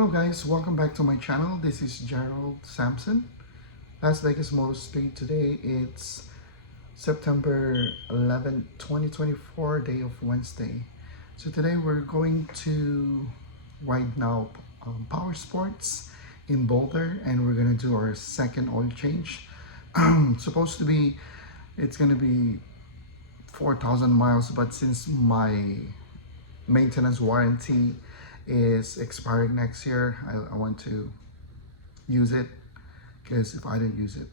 Hello guys, welcome back to my channel. This is Gerald Sampson, Las Vegas Motor Speed. Today it's September 11, 2024, day of Wednesday. So today we're going to ride now Power Sports in Boulder, and we're gonna do our second oil change. Supposed to be, it's gonna be 4,000 miles, but since my maintenance warranty is expiring next year, I want to use it, because if I don't use it,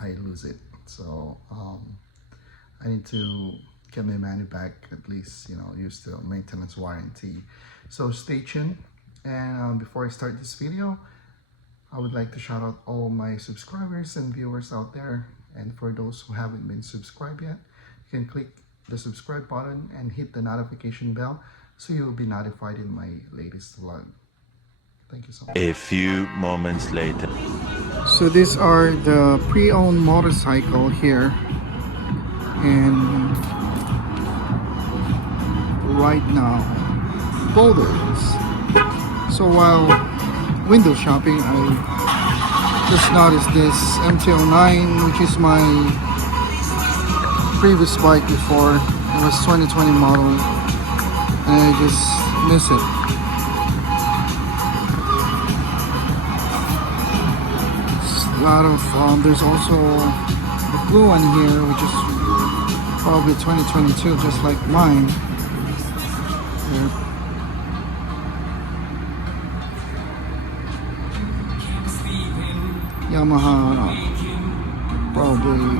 I lose it. So I need to get my money back, at least, use the maintenance warranty. So stay tuned. And before I start this video, I would like to shout out all my subscribers and viewers out there. And for those who haven't been subscribed yet, you can click the subscribe button and hit the notification bell so you will be notified in my latest vlog. Thank you so much. A few moments later. So these are the pre-owned motorcycle here, and right now Boulders. So while window shopping, I just noticed this MT-09, which is my previous bike before. It was 2020 model, and I just miss it. It's a lot of there's also a blue one here, which is probably 2022, just like mine. There. Yamaha, probably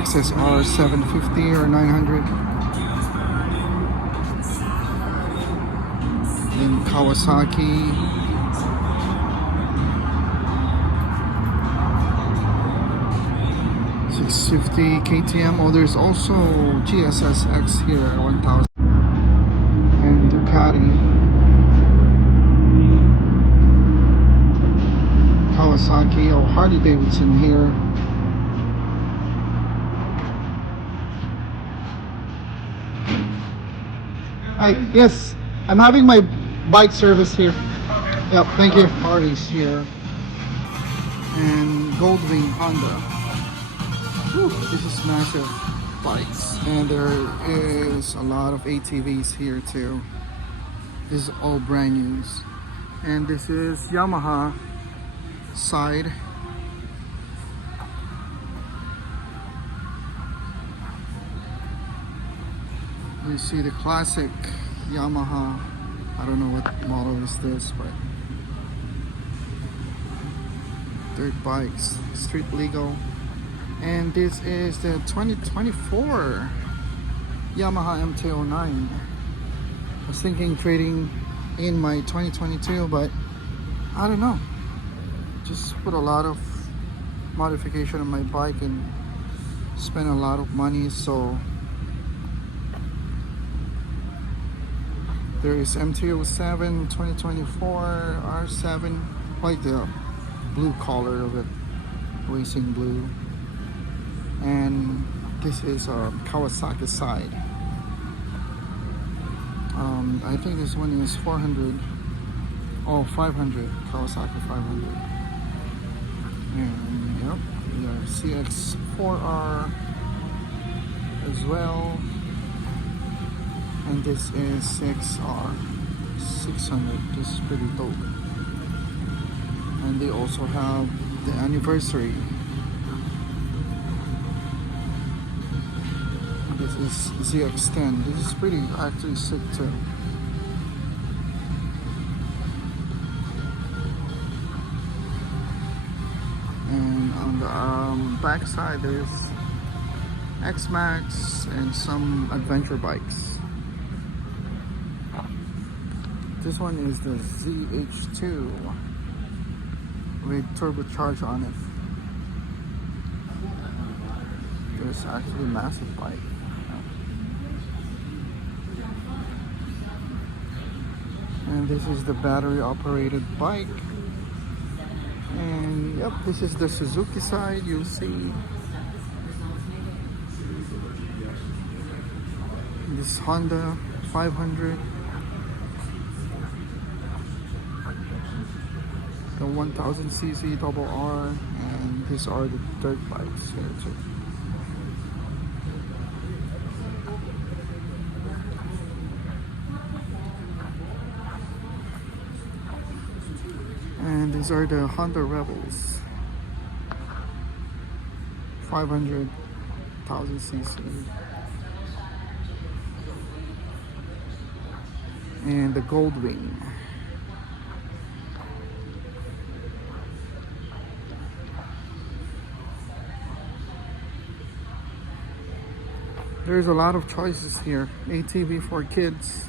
XSR 750 or 900. Then Kawasaki, .650 KTM. Oh, there's also GSSX here at 1000, and Ducati, Kawasaki, or Harley Davidson here. Hi, yes, I'm having my bike service here. Yep, thank you. Harley's here. And Goldwing Honda. Whew, this is massive bikes. And there is a lot of ATVs here too. This is all brand new. And this is Yamaha side. You see the classic Yamaha. I don't know what model is this, but dirt bikes, street legal. And this is the 2024 Yamaha MT-09. I was thinking trading in my 2022, but I don't know. Just put a lot of modification on my bike and spend a lot of money. So there is MT-07 2024 R7, like the blue color of it, racing blue. And this is a Kawasaki side. I think this one is 400. Oh, 500. Kawasaki 500. And yep, we have CX4R as well. And this is 6R 600. This is pretty dope. And they also have the anniversary. This is ZX10. This is pretty actually sick too. And on the back side there's X-Max and some adventure bikes. This one is the ZH2 with turbocharge on it. There's actually a massive bike. And this is the battery operated bike. And yep, this is the Suzuki side. You'll see this Honda 500. the 1000cc double R, and these are the dirt bikes here too. And these are the Honda Rebels, 500,000cc. And the Goldwing. There's a lot of choices here. ATV for kids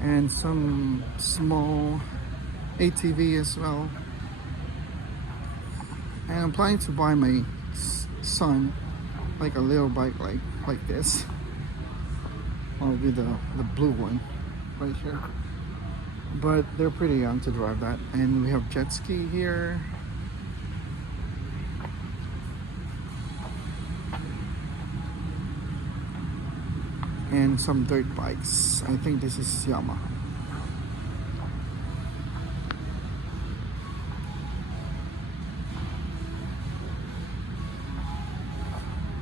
and some small ATV as well. And I'm planning to buy my son like a little bike like this. I'll be the blue one right here. But they're pretty young to drive that. And we have jet ski here. And some dirt bikes. I think this is Yamaha.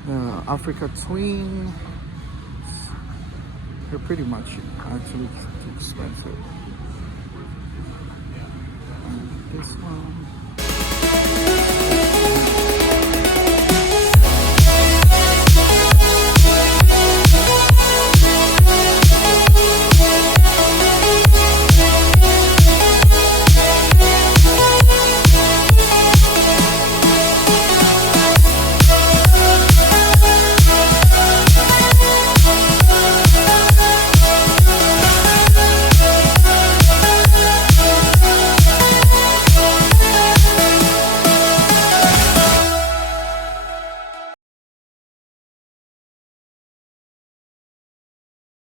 The Africa Twin. They're pretty much actually too expensive. And this one.